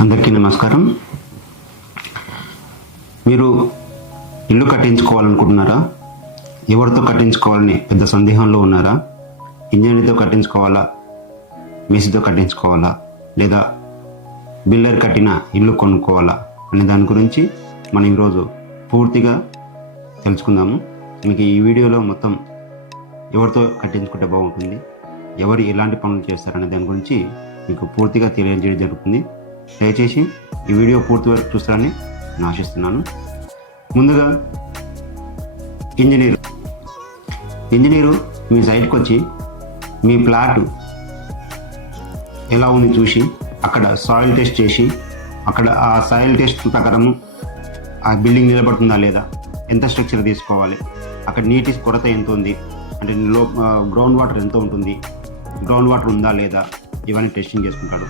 అందరికీ నమస్కారం. మీరు ఇల్లు కట్టించుకోవాలనుకుంటున్నారా? ఎవరితో కట్టించుకోవాలని పెద్ద సందేహంలో ఉన్నారా? ఇంజనీర్తో కట్టించుకోవాలా? మేసితో కట్టించుకోవాలా? లేదా బిల్డర్ కట్టిన ఇల్లు కొనుక్కోవాలా? అనే దాని గురించి మనం ఈరోజు పూర్తిగా తెలుసుకుందాము. మీకు ఈ వీడియోలో మొత్తం ఎవరితో కట్టించుకుంటే బాగుంటుంది? ఎవరు ఎలాంటి పనులు చేస్తారనే దాని గురించి మీకు పూర్తిగా తెలియజేయడం జరుగుతుంది. దయచేసి ఈ వీడియో పూర్తి వరకు చూస్తారని నేను ఆశిస్తున్నాను. ముందుగా ఇంజనీర్. ఇంజనీరు మీ సైట్కి వచ్చి మీ ప్లాట్ ఎలా ఉంది చూసి అక్కడ సాయిల్ టెస్ట్ చేసి అక్కడ ఆ సాయిల్ టెస్ట్ ప్రకారము ఆ బిల్డింగ్ నిలబడుతుందా లేదా ఎంత స్ట్రక్చర్ తీసుకోవాలి అక్కడ నీటి కొరత ఎంత ఉంది అంటే లో గ్రౌండ్ వాటర్ ఎంత ఉంటుంది గ్రౌండ్ వాటర్ ఉందా లేదా ఇవన్నీ టెస్టింగ్ చేసుకుంటాడు.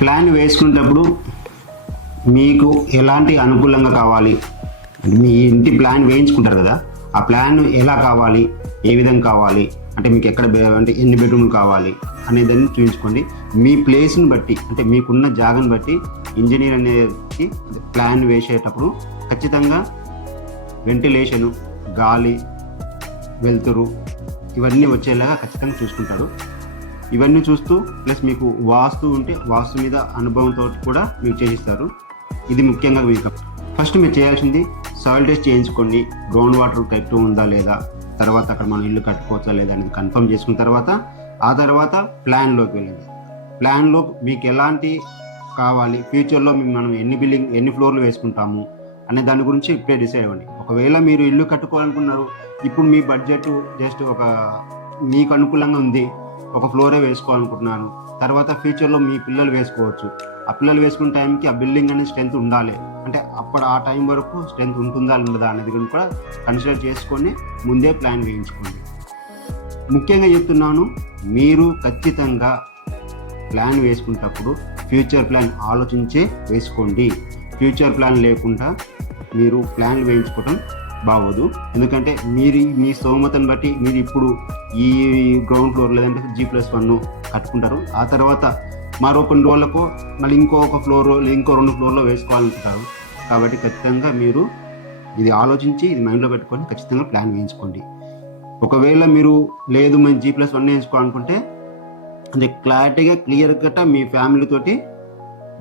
ప్లాన్ వేసుకునేటప్పుడు మీకు ఎలాంటి అనుకూలంగా కావాలి? మీ ఇంటి ప్లాన్ వేయించుకుంటారు కదా ఆ ప్లాన్ ఎలా కావాలి? ఏ విధంగా కావాలి? అంటే మీకు ఎక్కడ అంటే ఎన్ని బెడ్రూమ్లు కావాలి అనేదాన్ని చూపించుకోండి మీ ప్లేస్ని బట్టి అంటే మీకున్న జాగని బట్టి ఇంజనీర్ అనేది ప్లాన్ వేసేటప్పుడు ఖచ్చితంగా వెంటిలేషను గాలి వెలుతురు ఇవన్నీ వచ్చేలాగా ఖచ్చితంగా చూసుకుంటాడు. ఇవన్నీ చూస్తూ ప్లస్ మీకు వాస్తు ఉంటే వాస్తు మీద అనుభవంతో కూడా మీరు చేసిస్తారు ఇది ముఖ్యంగా మీకు ఫస్ట్ మీరు చేయాల్సింది సాయిల్ టెస్ట్ చేయించుకోండి. గ్రౌండ్ వాటర్ కరెక్ట్ ఉందా లేదా? తర్వాత అక్కడ మనం ఇల్లు కట్టుకోవచ్చా లేదా అనేది కన్ఫర్మ్ చేసుకున్న తర్వాత ఆ తర్వాత ప్లాన్లోకి వెళ్ళింది ప్లాన్లో మీకు ఎలాంటి కావాలి? ఫ్యూచర్లో మనం ఎన్ని బిల్డింగ్ ఎన్ని ఫ్లోర్లు వేసుకుంటాము? అనే దాని గురించి ఇప్పుడే డిసైడ్ అవ్వండి. ఒకవేళ మీరు ఇల్లు కట్టుకోవాలనుకున్నారు ఇప్పుడు మీ బడ్జెట్ జస్ట్ ఒక మీకు అనుకూలంగా ఉంది ఒక ఫ్లోరే వేసుకోవాలనుకుంటున్నాను. తర్వాత ఫ్యూచర్లో మీ పిల్లలు వేసుకోవచ్చు. ఆ పిల్లలు వేసుకున్న టైంకి ఆ బిల్డింగ్ అనేది స్ట్రెంత్ ఉండాలి. అంటే అప్పుడు ఆ టైం వరకు స్ట్రెంత్ ఉంటుందా ఉండదా అనేది కూడా కన్సిడర్ చేసుకొని ముందే ప్లాన్ వేయించుకోండి. ముఖ్యంగా చెప్తున్నాను మీరు ఖచ్చితంగా ప్లాన్ వేసుకునేటప్పుడు ఫ్యూచర్ ప్లాన్ ఆలోచించే వేసుకోండి. ఫ్యూచర్ ప్లాన్ లేకుండా మీరు ప్లాన్ వేయించుకోవడం బాగోదు. ఎందుకంటే మీరు మీ స్తోమతను బట్టి మీరు ఇప్పుడు ఈ గ్రౌండ్ ఫ్లోర్ లేదంటే జీ ప్లస్ వన్ కట్టుకుంటారు. ఆ తర్వాత మరో కొన్ని రోజులకు మళ్ళీ ఇంకో ఒక ఫ్లోర్ ఇంకో రెండు ఫ్లోర్లో వేసుకోవాలనుకుంటారు. కాబట్టి ఖచ్చితంగా మీరు ఇది ఆలోచించి ఇది మైండ్లో పెట్టుకొని ఖచ్చితంగా ప్లాన్ వేయించుకోండి. ఒకవేళ మీరు లేదు మేము జీ ప్లస్ వన్ వేయించుకోవాలనుకుంటే అంటే క్లారిటీగా క్లియర్ గట్ట మీ ఫ్యామిలీతోటి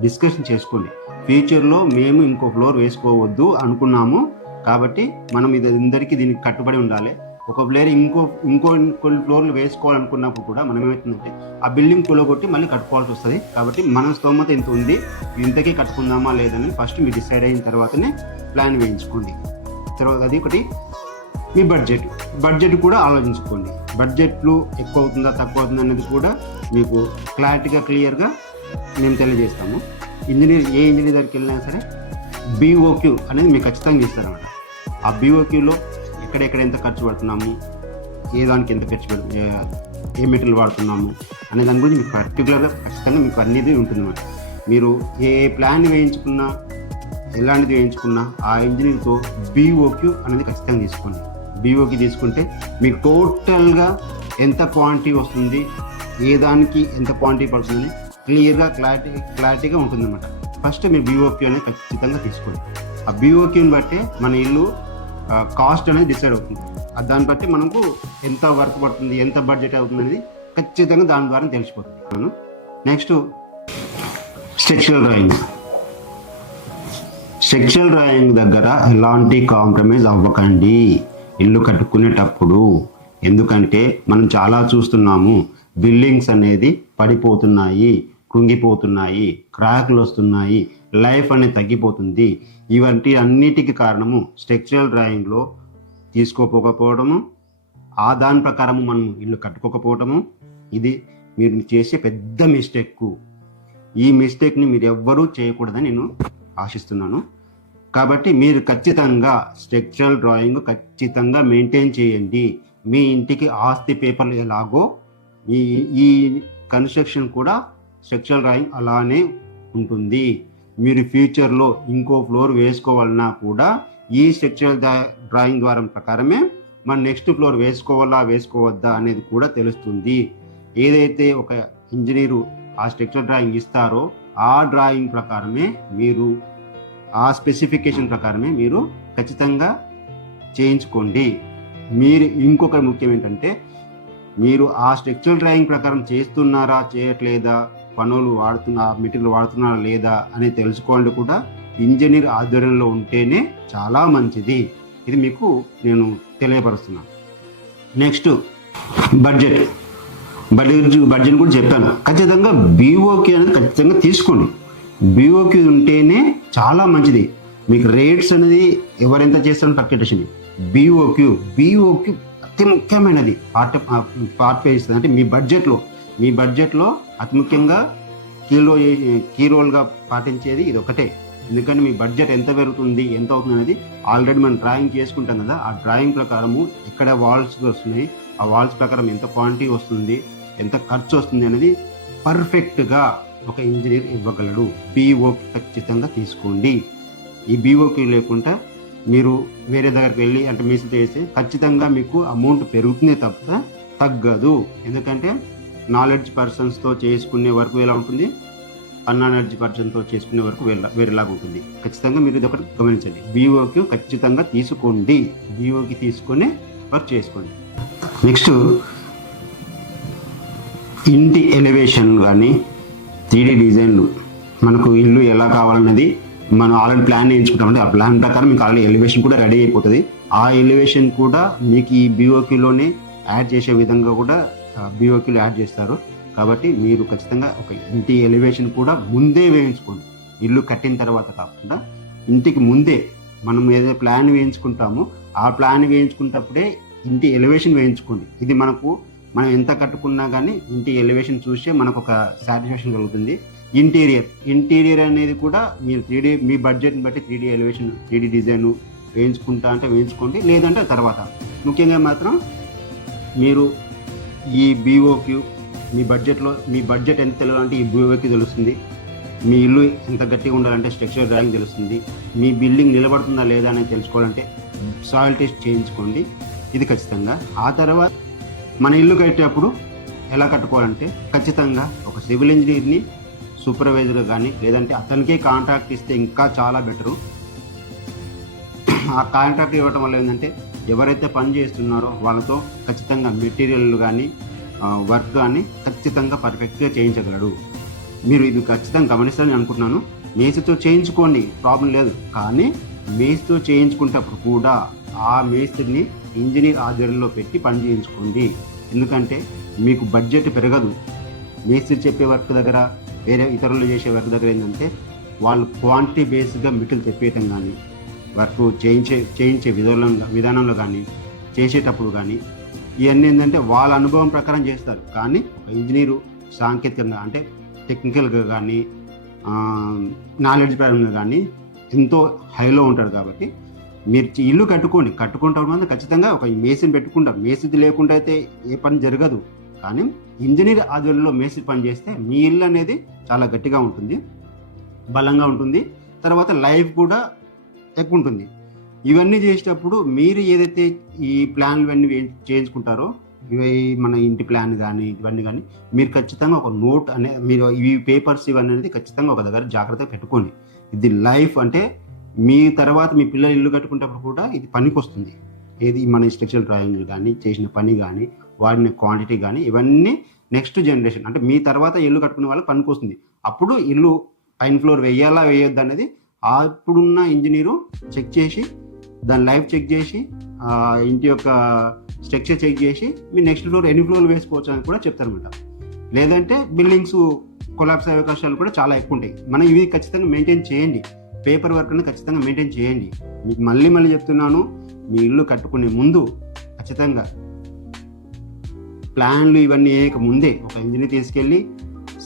డిస్కషన్ చేసుకోండి. ఫ్యూచర్లో మేము ఇంకో ఫ్లోర్ వేసుకోవద్దు అనుకున్నాము. కాబట్టి మనం ఇది అందరికీ దీనికి కట్టుబడి ఉండాలి. ఒక ప్లేయర్ ఇంకో ఇంకో కొన్ని ఫ్లోర్లు వేసుకోవాలనుకున్నప్పుడు కూడా మనం ఏమవుతుందంటే ఆ బిల్డింగ్ కూలగొట్టి మళ్ళీ కట్టుకోవాల్సి వస్తుంది. కాబట్టి మన స్తోమత ఎంత ఉంది ఇంతకీ కట్టుకుందామా లేదని ఫస్ట్ మీరు డిసైడ్ అయిన తర్వాతనే ప్లాన్ వేయించుకోండి. తర్వాత అది ఒకటి మీ బడ్జెట్. బడ్జెట్ కూడా ఆలోచించుకోండి. బడ్జెట్లు ఎక్కువ అవుతుందా తక్కువ అవుతుందా అనేది కూడా మీకు క్లారిటీగా క్లియర్గా మేము తెలియజేస్తాము. ఇంజనీర్ ఏ ఇంజనీర్ దగ్గరికి వెళ్ళినా సరే బీఓక్యూ అనేది మీకు ఖచ్చితంగా ఇస్తారన్నమాట ఆ బీఓక్యూలో ఎక్కడెక్కడ ఎంత ఖర్చు పెడుతున్నాము ఏ దానికి ఎంత ఖర్చు పెడు ఏ- మెటీరియల్ వాడుతున్నాము అనే దాని గురించి మీకు పర్టికులర్గా ఖచ్చితంగా మీకు అన్నిది మరి. మీరు ఏ ప్లాన్ వేయించుకున్నా ఎలాంటిది వేయించుకున్నా ఆ ఇంజనీర్తో బీఓక్యూ అనేది ఖచ్చితంగా తీసుకోండి. బీఓకి తీసుకుంటే మీకు టోటల్గా ఎంత క్వాంటిటీ వస్తుంది ఏ దానికి ఎంత క్వాంటిటీ పడుతుందని క్లియర్గా క్లారిటీ క్లారిటీగా ఉంటుందన్నమాట. ఫస్ట్ మీరు బీఓక్యూ అనేది ఖచ్చితంగా తీసుకోండి. ఆ బీఓక్యూని బట్టే మన ఇల్లు కాస్ట్ అనేది డిసైడ్ అవుతుంది. దాన్ని బట్టి మనకు ఎంత వర్క్ పడుతుంది ఎంత బడ్జెట్ అవుతుంది అనేది ఖచ్చితంగా దాని ద్వారా తెలిసిపోతుంది. Next structural drawing structural drawing దగ్గర ఎలాంటి కాంప్రమైజ్ అవ్వకండి. ఇల్లు కట్టుకునేటప్పుడు. ఎందుకంటే మనం చాలా చూస్తున్నాము బిల్డింగ్స్ అనేది పడిపోతున్నాయి కృంగిపోతున్నాయి క్రాక్లు వస్తున్నాయి లైఫ్ అనేది తగ్గిపోతుంది. ఇవంటి అన్నిటికీ కారణము స్ట్రక్చరల్ డ్రాయింగ్లో తీసుకోకపోవడము ఆ దాని ప్రకారము మనం ఇల్లు కట్టుకోకపోవడము ఇది మీరు చేసే పెద్ద మిస్టేక్ ఈ మిస్టేక్ని మీరు ఎవ్వరూ చేయకూడదని నేను ఆశిస్తున్నాను. కాబట్టి మీరు ఖచ్చితంగా స్ట్రక్చరల్ డ్రాయింగ్ ఖచ్చితంగా మెయింటైన్ చేయండి. మీ ఇంటికి ఆస్తి పేపర్లు ఎలాగో ఈ ఈ కన్స్ట్రక్షన్ కూడా స్ట్రక్చరల్ డ్రాయింగ్ అలానే ఉంటుంది. మీరు ఫ్యూచర్లో ఇంకో ఫ్లోర్ వేసుకోవాలన్నా కూడా ఈ స్ట్రక్చరల్ డ్రాయింగ్ ద్వారా ప్రకారమే మన నెక్స్ట్ ఫ్లోర్ వేసుకోవాలా వేసుకోవద్దా అనేది కూడా తెలుస్తుంది. ఏదైతే ఒక ఇంజనీరు ఆ స్ట్రక్చర్ డ్రాయింగ్ ఇస్తారో ఆ డ్రాయింగ్ ప్రకారమే మీరు ఆ స్పెసిఫికేషన్ ప్రకారమే మీరు ఖచ్చితంగా చేయించుకోండి. మీరు ఇంకొక ముఖ్యం ఏంటంటే మీరు ఆ స్ట్రక్చరల్ డ్రాయింగ్ ప్రకారం చేస్తున్నారా చేయట్లేదా పనులు వాడుతున్నా మెటీరియల్ వాడుతున్నారా లేదా అని తెలుసుకోవాలంటే కూడా ఇంజనీర్ ఆధ్వర్యంలో ఉంటేనే చాలా మంచిది. ఇది మీకు నేను తెలియపరుస్తున్నాను. నెక్స్ట్ బడ్జెట్ బడ్జెట్ బడ్జెట్ కూడా చెప్పాను ఖచ్చితంగా బీఓకి అనేది ఖచ్చితంగా తీసుకోండి. బీఓక్యూ ఉంటేనే చాలా మంచిది. మీకు రేట్స్ అనేది ఎవరెంత చేస్తారో పక్కెట్టేసింది బీఓక్యూ బీఓక్యూ అతి ముఖ్యమైనది. పార్ట్ పార్ట్ పే ఇస్తుంది అంటే మీ బడ్జెట్లో మీ బడ్జెట్లో అతి ముఖ్యంగా కీలో కీ రోల్గా పాటించేది ఇది ఒకటే ఎందుకంటే మీ బడ్జెట్ ఎంత పెరుగుతుంది ఎంత అవుతుంది అనేది ఆల్రెడీ మనం డ్రాయింగ్ చేసుకుంటాం కదా. ఆ డ్రాయింగ్ ప్రకారము ఎక్కడ వాల్స్ వస్తున్నాయి ఆ వాల్స్ ప్రకారం ఎంత క్వాంటిటీ వస్తుంది ఎంత ఖర్చు వస్తుంది అనేది పర్ఫెక్ట్గా ఒక ఇంజనీర్ ఇవ్వగలడు. బీఓకి ఖచ్చితంగా తీసుకోండి. ఈ బీఓకి లేకుండా మీరు వేరే దగ్గరికి వెళ్ళి అంటే మీసు చేస్తే ఖచ్చితంగా మీకు అమౌంట్ పెరుగుతుంది తప్ప తగ్గదు. ఎందుకంటే నాలెడ్జ్ పర్సన్స్తో చేసుకునే వరకు ఎలా ఉంటుంది? అన్నాలెడ్జ్ పర్సన్తో చేసుకునే వరకు వేరే వేరేలాగా ఉంటుంది. ఖచ్చితంగా మీరు ఇది ఒకటి గమనించండి బీఓకి ఖచ్చితంగా తీసుకోండి. బీఓకి తీసుకొని వర్క్ చేసుకోండి. నెక్స్ట్ ఇంటి ఎలివేషన్ కానీ త్రీడీ డిజైన్లు. మనకు ఇల్లు ఎలా కావాలన్నది మనం ఆల్రెడీ ప్లాన్ వేయించుకుంటామంటే ఆ ప్లాన్ ప్రకారం మీకు ఆల్రెడీ ఎలివేషన్ కూడా రెడీ అయిపోతుంది. ఆ ఎలివేషన్ కూడా మీకు ఈ బీఓకిలోనే యాడ్ చేసే విధంగా కూడా బీఓక్యూలో యాడ్ చేస్తారు. కాబట్టి మీరు ఖచ్చితంగా ఒక ఇంటి ఎలివేషన్ కూడా ముందే వేయించుకోండి. ఇల్లు కట్టిన తర్వాత కాకుండా ఇంటికి ముందే మనం ఏదైతే ప్లాన్ వేయించుకుంటామో ఆ ప్లాన్ వేయించుకున్నప్పుడే ఇంటి ఎలివేషన్ వేయించుకోండి. ఇది మనకు మనం ఎంత కట్టుకున్నా కానీ ఇంటి ఎలివేషన్ చూస్తే మనకు ఒక సాటిస్ఫాక్షన్ కలుగుతుంది. ఇంటీరియర్ ఇంటీరియర్ అనేది కూడా మీరు త్రీ మీ బడ్జెట్ని బట్టి three elevation three D design వేయించుకుంటా అంటే వేయించుకోండి. లేదంటే తర్వాత ముఖ్యంగా మాత్రం మీరు ఈ బీఓక్యూ మీ బడ్జెట్లో మీ బడ్జెట్ ఎంత తెలియాలంటే ఈ బీఓకి తెలుస్తుంది. మీ ఇల్లు ఎంత గట్టిగా ఉండాలంటే స్ట్రక్చర్ డ్రాయింగ్ తెలుస్తుంది. మీ బిల్డింగ్ నిలబడుతుందా లేదా అనేది తెలుసుకోవాలంటే సాయిల్ టెస్ట్ చేయించుకోండి. ఇది ఖచ్చితంగా. ఆ తర్వాత మన ఇల్లు కట్టేటప్పుడు ఎలా కట్టుకోవాలంటే ఖచ్చితంగా ఒక సివిల్ ఇంజనీర్ని సూపర్వైజర్ కానీ లేదంటే అతనికే కాంట్రాక్ట్ ఇస్తే ఇంకా చాలా బెటరు ఆ కాంట్రాక్ట్ ఇవ్వటం వల్ల ఏంటంటే ఎవరైతే పని చేస్తున్నారో వాళ్ళతో ఖచ్చితంగా మెటీరియల్ కానీ వర్క్ కానీ ఖచ్చితంగా పర్ఫెక్ట్గా చేయించగలడు. మీరు ఇది ఖచ్చితంగా గమనిస్తారని అనుకుంటున్నాను. మేస్త్రితో చేయించుకోండి ప్రాబ్లం లేదు. కానీ మేస్తో చేయించుకునేటప్పుడు కూడా ఆ మేస్త్రిని ఇంజనీర్ ఆధ్వర్యంలో పెట్టి పని చేయించుకోండి. ఎందుకంటే మీకు బడ్జెట్ పెరగదు. మేస్త్రి చెప్పే వర్క్ దగ్గర వేరే ఇతరులు చేసే వర్క్ దగ్గర ఏంటంటే వాళ్ళు క్వాంటిటీ బేస్డ్గా మిటిల్ తెప్పేయటం కానీ వర్క్ చేయించే చేయించే విధానం విధానంలో కానీ చేసేటప్పుడు కానీ ఇవన్నీ ఏంటంటే వాళ్ళ అనుభవం ప్రకారం చేస్తారు. కానీ ఒక ఇంజనీరు సాంకేతికంగా అంటే టెక్నికల్గా కానీ నాలెడ్జ్ పరంగా కానీ ఎంతో హైలో ఉంటాడు కాబట్టి మీరు ఇల్లు కట్టుకోండి. కట్టుకుంటాం వల్ల ఖచ్చితంగా ఒక మేసిన్ పెట్టుకుంటారు. మేసిది లేకుండా అయితే ఏ పని జరగదు. కానీ ఇంజనీర్ ఆధ్వర్యంలో మేసి పని చేస్తే మీ ఇల్లు అనేది చాలా గట్టిగా ఉంటుంది. బలంగా ఉంటుంది. తర్వాత లైఫ్ కూడా ఎక్కువ ఉంటుంది ఇవన్నీ చేసేటప్పుడు మీరు ఏదైతే ఈ ప్లాన్లు ఇవన్నీ చేయించుకుంటారో ఇవి మన ఇంటి ప్లాన్ కానీ ఇవన్నీ కానీ మీరు ఖచ్చితంగా ఒక నోట్ అనే మీరు ఈ పేపర్స్ ఇవన్నీ అనేది ఖచ్చితంగా ఒక దగ్గర జాగ్రత్తగా పెట్టుకోండి. ఇది లైఫ్ అంటే మీ తర్వాత మీ పిల్లలు ఇల్లు కట్టుకునేటప్పుడు కూడా ఇది పనికి వస్తుంది ఏది మన స్ట్రక్చరల్ డ్రాయింగ్ కానీ చేసిన పని కానీ వాడిన క్వాంటిటీ కానీ ఇవన్నీ నెక్స్ట్ జనరేషన్ అంటే మీ తర్వాత ఇల్లు కట్టుకునే వాళ్ళకి పనికి వస్తుంది అప్పుడు ఇల్లు పైన ఫ్లోర్ వేయాలా వేయొద్దు అనేది అప్పుడున్న ఇంజనీరు చెక్ చేసి దాని లైఫ్ చెక్ చేసి ఇంటి యొక్క స్ట్రక్చర్ చెక్ చేసి మీ నెక్స్ట్ ఫ్లోర్ ఎన్ని ఫ్లోర్లు వేసుకోవచ్చు అని కూడా చెప్తారనమాట లేదంటే బిల్డింగ్స్ కొలాప్స్ అయ్యే అవకాశాలు కూడా చాలా ఎక్కువ ఉంటాయి. మనం ఇవి ఖచ్చితంగా మెయింటైన్ చేయండి. పేపర్ వర్క్ ఖచ్చితంగా మెయింటైన్ చేయండి. మీకు మళ్ళీ మళ్ళీ చెప్తున్నాను మీ ఇల్లు కట్టుకునే ముందు ఖచ్చితంగా ప్లాన్లు ఇవన్నీ వేయక ముందే ఒక ఇంజనీర్ తీసుకెళ్ళి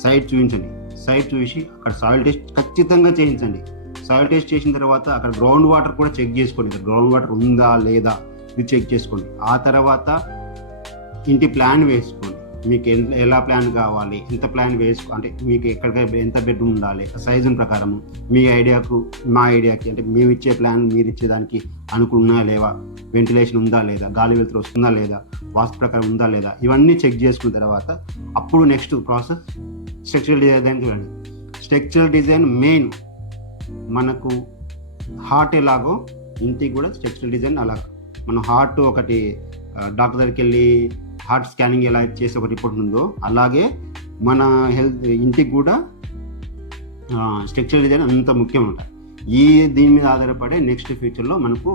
సైట్ చూపించండి. సైట్ చూసి అక్కడ సాయిల్ టెస్ట్ ఖచ్చితంగా చేయించండి. సాయిల్ టెస్ట్ చేసిన తర్వాత అక్కడ గ్రౌండ్ వాటర్ కూడా చెక్ చేసుకోండి. గ్రౌండ్ వాటర్ ఉందా లేదా ఇది చెక్ చేసుకోండి. ఆ తర్వాత ఇంటి ప్లాన్ వేసుకోండి. మీకు ఎలా ప్లాన్ కావాలి ఎంత ప్లాన్ వేసుకో అంటే మీకు ఎక్కడ ఎంత బెడ్ ఉండాలి సైజు ప్రకారం మీ ఐడియాకు మా ఐడియాకి అంటే మేము ఇచ్చే ప్లాన్ మీరు ఇచ్చేదానికి అనుకున్నా లేవా? వెంటిలేషన్ ఉందా లేదా? గాలి వెలుతురు వస్తుందా లేదా? వాస్తు ప్రకారం ఉందా లేదా? ఇవన్నీ చెక్ చేసుకున్న తర్వాత అప్పుడు నెక్స్ట్ ప్రాసెస్ స్ట్రక్చరల్ డిజైన్ వెళ్ళండి. స్ట్రక్చరల్ డిజైన్ మెయిన్ మనకు హార్ట్ ఎలాగో ఇంటికి కూడా స్ట్రక్చరల్ డిజైన్ అలా. మనం హార్ట్ ఒకటి డాక్టర్ దగ్గరికి వెళ్ళి హార్ట్ స్కానింగ్ ఎలా చేసి ఒక రిపోర్ట్ ఉందో అలాగే మన హెల్త్ ఇంటికి కూడా స్ట్రక్చరల్ డిజైన్ అంత ముఖ్యం అంట ఈ దీని మీద ఆధారపడే నెక్స్ట్ ఫ్యూచర్లో మనకు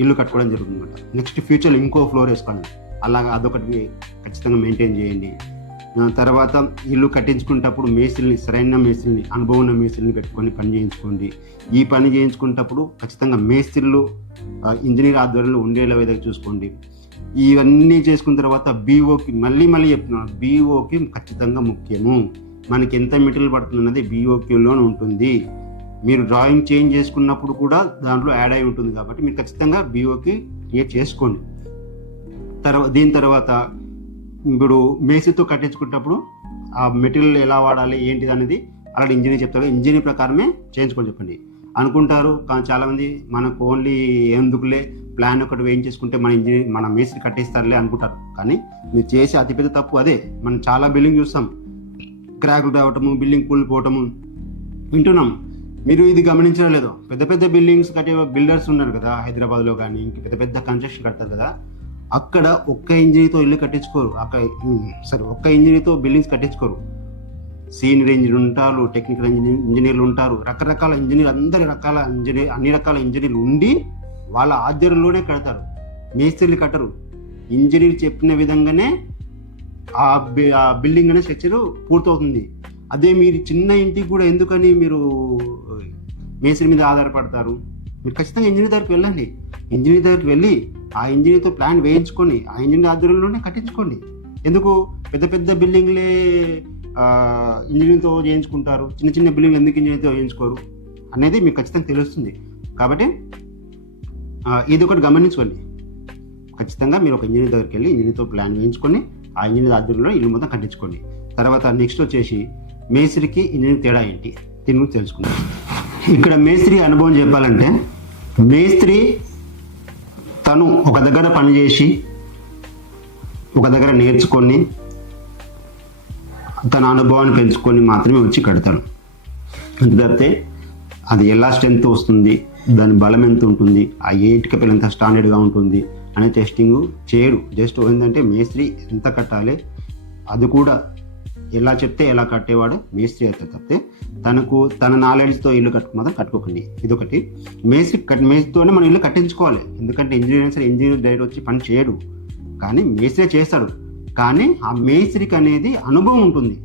ఇల్లు కట్టుకోవడం జరుగుతుంది అనమాట నెక్స్ట్ ఫ్యూచర్లో ఇంకో ఫ్లోర్ వేసుకోండి. అలాగా అదొకటి ఖచ్చితంగా మెయింటైన్ చేయండి. తర్వాత ఇల్లు కట్టించుకునేటప్పుడు మేస్త్రిని సరైన మేస్త్రిని అనుభవం ఉన్న మేస్త్రిని పెట్టుకొని పని చేయించుకోండి. ఈ పని చేయించుకునేటప్పుడు ఖచ్చితంగా మేస్త్రిలు ఇంజనీర్ ఆధ్వర్యంలో ఉండేలా విధంగా చూసుకోండి. ఇవన్నీ చేసుకున్న తర్వాత బీఓకి మళ్ళీ మళ్ళీ చెప్తున్నాను బీఓకి ఖచ్చితంగా ముఖ్యము. మనకి ఎంత మెటీరియల్ పడుతుంది అన్నది బీఓక్యూలోనే ఉంటుంది. మీరు డ్రాయింగ్ చేంజ్ చేసుకున్నప్పుడు కూడా దాంట్లో యాడ్ అయి ఉంటుంది కాబట్టి మీరు ఖచ్చితంగా బీఓకి క్రియేట్ చేసుకోండి. తర్వాత దీని తర్వాత ఇప్పుడు మేసితో కట్టించుకున్నప్పుడు ఆ మెటీరియల్ ఎలా వాడాలి ఏంటిది అనేది అలాంటి ఇంజనీర్ చెప్తారు ఇంజనీర్ ప్రకారమే చేయించుకొని చెప్పండి. అనుకుంటారు కానీ చాలామంది మనకు ఓన్లీ ఎందుకులే ప్లాన్ ఒకటి వేయించేసుకుంటే మన ఇంజనీర్ మన మేస్త్రి కట్టేస్తారులే అనుకుంటారు. కానీ మీరు చేసే అతిపెద్ద తప్పు అదే. మనం చాలా బిల్డింగ్ చూస్తాం. క్రాకులు రావటము బిల్డింగ్ కూలిపోవటము వింటున్నాం. మీరు ఇది గమనించడం లేదు. పెద్ద పెద్ద బిల్డింగ్స్ కట్టే బిల్డర్స్ ఉన్నారు కదా హైదరాబాద్లో కానీ ఇంక పెద్ద పెద్ద కన్స్ట్రక్షన్ కడతారు కదా. అక్కడ ఒక్క ఇంజనీర్తో ఇల్లు కట్టించుకోరు. అక్కడ సరే ఒక్క ఇంజనీర్తో బిల్డింగ్స్ కట్టించుకోరు. సీనియర్ ఇంజనీర్ ఉంటారు టెక్నికల్ ఇంజనీర్ ఇంజనీర్లు ఉంటారు. రకరకాల ఇంజనీర్ అందరి రకాల ఇంజనీర్ అన్ని రకాల ఇంజనీర్లు ఉండి వాళ్ళ ఆధ్వర్యంలోనే కడతారు. మేస్త్రీలు కట్టరు. ఇంజనీర్ చెప్పిన విధంగానే ఆ బి- ఆ బిల్డింగ్ అనే స్ట్రక్చర్ పూర్తవుతుంది. అదే మీరు చిన్న ఇంటికి కూడా ఎందుకని మీరు మేస్త్రి మీద ఆధారపడతారు? మీరు ఖచ్చితంగా ఇంజనీర్ దగ్గరికి వెళ్ళండి. ఇంజనీర్ దగ్గరికి వెళ్ళి ఆ ఇంజనీర్తో ప్లాన్ వేయించుకొని ఆ ఇంజనీర్ ఆధ్వర్యంలోనే కట్టించుకోండి. ఎందుకు? పెద్ద పెద్ద బిల్డింగ్లే ఇంజనీర్తో చేయించుకుంటారు. చిన్న చిన్న బిల్డింగ్లు ఎందుకు ఇంజనీర్తో చేయించుకోరు? అనేది మీకు ఖచ్చితంగా తెలుస్తుంది. కాబట్టి ఇది ఒకటి గమనించుకోండి. ఖచ్చితంగా మీరు ఒక ఇంజనీర్ దగ్గరికి వెళ్ళి ఇంజనీర్తో ప్లాన్ వేయించుకొని ఆ ఇంజనీర్ ఆధ్వర్యంలో ఇల్లు మొత్తం కట్టించుకోండి. తర్వాత నెక్స్ట్ వచ్చేసి మేస్త్రికి ఇంజనీర్ తేడా ఏంటి? దీని గురించి తెలుసుకుందాం. ఇక్కడ మేస్త్రి అనుభవం చెప్పాలంటే మేస్త్రి తను ఒక దగ్గర పనిచేసి ఒక దగ్గర నేర్చుకొని తన అనుభవాన్ని పెంచుకొని మాత్రమే వచ్చి కడతాడు. అంతే తప్పితే అది ఎలా స్ట్రెంత్ వస్తుంది దాని బలం ఎంత ఉంటుంది ఆ ఏటిక ఎంత స్టాండర్డ్గా ఉంటుంది అనే టెస్టింగ్ చేయడు. జస్ట్ ఏంటంటే మేస్త్రి ఎంత కట్టాలి అది కూడా ఎలా చెప్తే ఎలా కట్టేవాడు? మేస్త్రి అయితే తప్పితే తనకు తన నాలెడ్జ్తో ఇల్లు కట్టుకు మాత్రం కట్టుకోకండి. ఇదొకటి. మేస్త్రి కట్ మేస్త్రితోనే మనం ఇల్లు కట్టించుకోవాలి. ఎందుకంటే ఇంజనీరింగ్ సరే ఇంజనీర్ డైరెక్ట్ వచ్చి పని చేయడు. కానీ మేస్త్రి చేస్తాడు. కానీ ఆ మేస్త్రికి అనేది అనుభవం ఉంటుంది.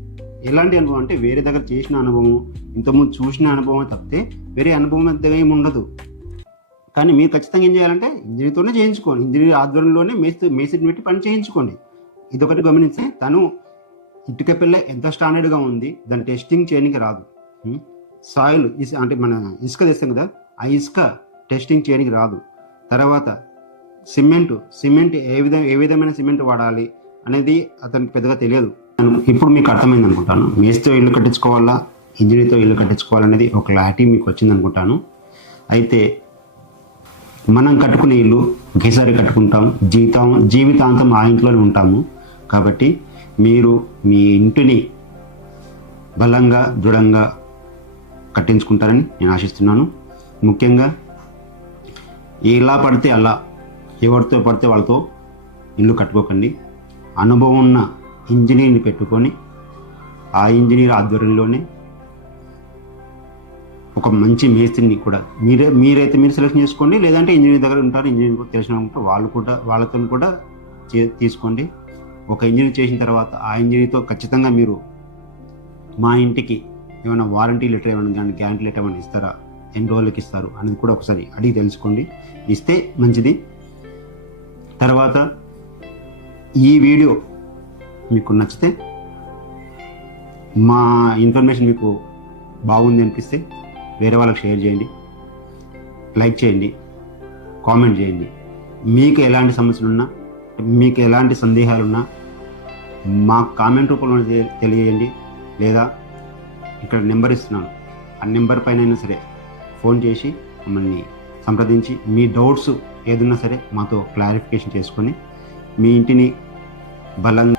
ఎలాంటి అనుభవం అంటే వేరే దగ్గర చేసిన అనుభవం ఇంతకుముందు చూసిన అనుభవం తప్పితే వేరే అనుభవం పెద్దగా ఏమి ఉండదు. కానీ మీరు ఖచ్చితంగా ఏం చేయాలంటే ఇంజనీర్తోనే చేయించుకోండి. ఇంజనీర్ ఆధ్వర్యంలోనే మేస్త్రి మేస్త్రిని పెట్టి పని చేయించుకోండి. ఇదొకటి గమనిస్తే తను ఇటుక పిల్ల ఎంత స్టాండర్డ్గా ఉంది దాని టెస్టింగ్ చేయడానికి రాదు. సాయిల్ అంటే మన ఇసుక తెస్తాం కదా ఆ ఇసుక టెస్టింగ్ చేయడానికి రాదు. తర్వాత సిమెంట్ సిమెంట్ ఏ విధ ఏ విధమైన సిమెంట్ వాడాలి అనేది అతనికి పెద్దగా తెలియదు. ఇప్పుడు మీకు అర్థమైంది అనుకుంటాను. మేస్తో ఇల్లు కట్టించుకోవాలా ఇంజనీర్తో ఇల్లు కట్టించుకోవాలనేది ఒక క్లారిటీ మీకు వచ్చింది అనుకుంటాను. అయితే మనం కట్టుకునే ఇల్లు ఒకేసారి కట్టుకుంటాం జీవితం జీవితాంతం ఆ ఇంట్లోనే ఉంటాము. కాబట్టి మీరు మీ ఇంటిని బలంగా దృఢంగా కట్టించుకుంటారని నేను ఆశిస్తున్నాను. ముఖ్యంగా ఎలా పడితే అలా ఎవరితో పడితే వాళ్ళతో ఇల్లు కట్టుకోకండి. అనుభవం ఉన్న ఇంజనీర్ని పెట్టుకొని ఆ ఇంజనీర్ ఆధ్వర్యంలోనే ఒక మంచి మేస్త్రిని కూడా మీరే మీరైతే మీరు సెలెక్షన్ చేసుకోండి. లేదంటే ఇంజనీర్ దగ్గర ఉంటారు ఇంజనీర్ తెలిసిన వాళ్ళు ఉంటారు వాళ్ళు కూడా వాళ్ళతో కూడా చే- తీసుకోండి. ఒక ఇంజనీర్ చేసిన తర్వాత ఆ ఇంజనీర్తో ఖచ్చితంగా మీరు మా ఇంటికి ఏమైనా వారంటీ లెటర్ ఏమైనా కానీ గ్యారంటీ లెటర్ ఏమైనా ఇస్తారా? ఎన్ని రోజులకి ఇస్తారు? అనేది కూడా ఒకసారి అడిగి తెలుసుకోండి. ఇస్తే మంచిది. తర్వాత ఈ వీడియో మీకు నచ్చితే మా ఇన్ఫర్మేషన్ మీకు బాగుంది అనిపిస్తే వేరే వాళ్ళకి షేర్ చేయండి. లైక్ చేయండి. కామెంట్ చేయండి. మీకు ఎలాంటి సమస్యలు ఉన్నా మీకు ఎలాంటి సందేహాలున్నా మా కామెంట్ రూపంలో తెలియజేయండి. లేదా ఇక్కడ నెంబర్ ఇస్తున్నాను. ఆ నెంబర్ పైన అయినా సరే ఫోన్ చేసి మమ్మల్ని సంప్రదించి మీ డౌట్స్ ఏదన్నా సరే మాతో క్లారిఫికేషన్ చేసుకొని మీ ఇంటిని బలంగా